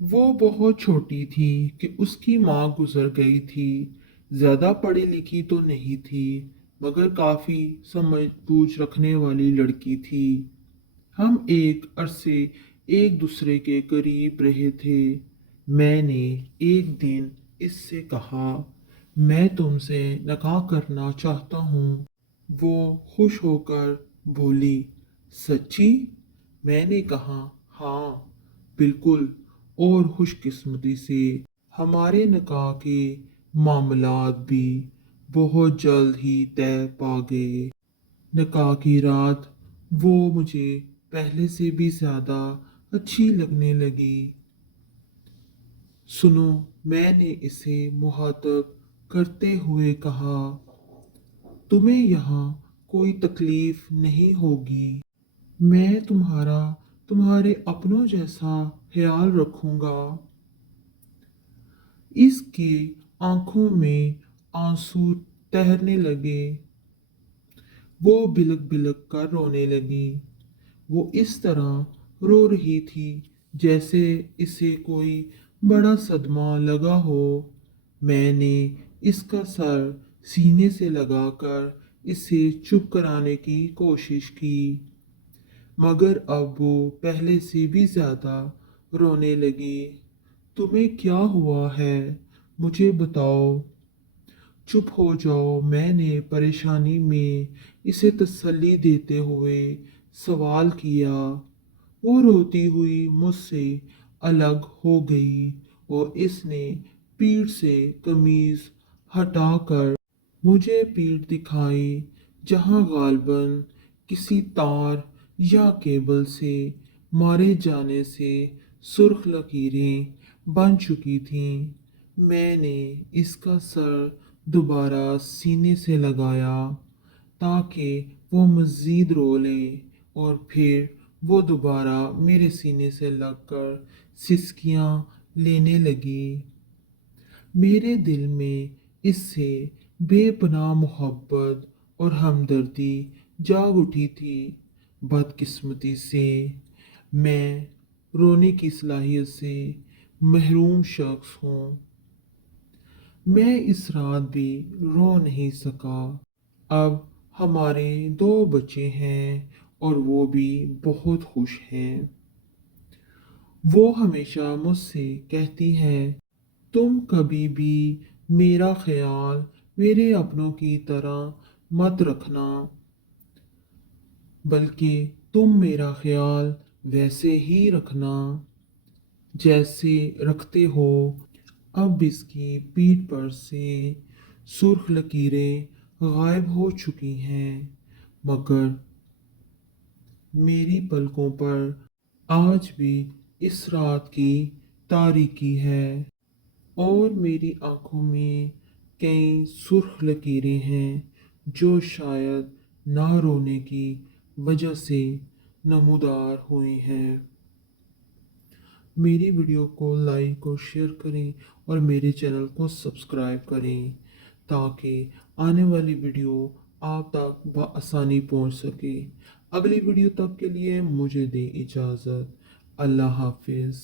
وہ बहुत छोटी थी कि उसकी माँ गुजर गई थी। ज्यादा पढ़ी लिखी तो नहीं थी, मगर काफी समझ बूझ रखने वाली लड़की थी। हम एक अरसे एक दूसरे के करीब रहे थे। मैंने एक दिन इससे कहा, मैं तुमसे निकाह करना चाहता हूँ। वो खुश होकर बोली, सच्ची? मैंने कहा, हाँ, बिल्कुल। और खुशकिस्मती से हमारे निकाह के मामलात भी बहुत जल्द ही तय पा गए। निकाह की रात वो मुझे पहले से भी ज्यादा अच्छी लगने लगी। सुनो, मैंने इसे मुखातब करते हुए कहा, तुम्हें यहाँ कोई तकलीफ नहीं होगी। मैं तुम्हारे अपनों जैसा ख्याल रखूंगा। इसकी आंखों में आंसू तैरने लगे। वो बिलक बिलक कर रोने लगी। वो इस तरह रो रही थी जैसे इसे कोई बड़ा सदमा लगा हो। मैंने इसका सर सीने से लगाकर इसे चुप कराने की कोशिश की, मगर अब वो पहले से भी ज्यादा रोने लगी। तुम्हें क्या हुआ है? मुझे बताओ। चुप हो जाओ, मैंने परेशानी में इसे तसल्ली देते हुए सवाल किया। वो रोती हुई मुझसे अलग हो गई और इसने पीठ से कमीज हटाकर मुझे पीठ दिखाई, जहां गालबन किसी तार या केबल से मारे जाने से सुर्ख लकीरें बन चुकी थीं। मैंने इसका सर दोबारा सीने से लगाया ताकि वो मज़ीद रो ले, और फिर वो दोबारा मेरे सीने से लगकर सिसकियां लेने लगी। मेरे दिल में इससे बेपनाह मोहब्बत और हमदर्दी जाग उठी थी। बदकिस्मती से मैं रोने की सलाहियत से महरूम शख्स हूँ। मैं इस रात भी रो नहीं सका। अब हमारे दो बच्चे हैं और वो भी बहुत खुश हैं। वो हमेशा मुझसे कहती है, तुम कभी भी मेरा ख्याल मेरे अपनों की तरह मत रखना, बल्कि तुम मेरा ख्याल वैसे ही रखना जैसे रखते हो। अब इसकी पीठ पर से सुर्ख लकीरें गायब हो चुकी हैं, मगर मेरी पलकों पर आज भी इस रात की तारीकी है, और मेरी आंखों में कई सुर्ख लकीरें हैं जो शायद ना रोने की वजह से नमूदार हुई हैं। मेरी वीडियो को लाइक और शेयर करें और मेरे चैनल को सब्सक्राइब करें ताकि आने वाली वीडियो आप तक बआसानी पहुंच सके। अगली वीडियो तक के लिए मुझे दें इजाज़त। अल्लाह हाफिज़।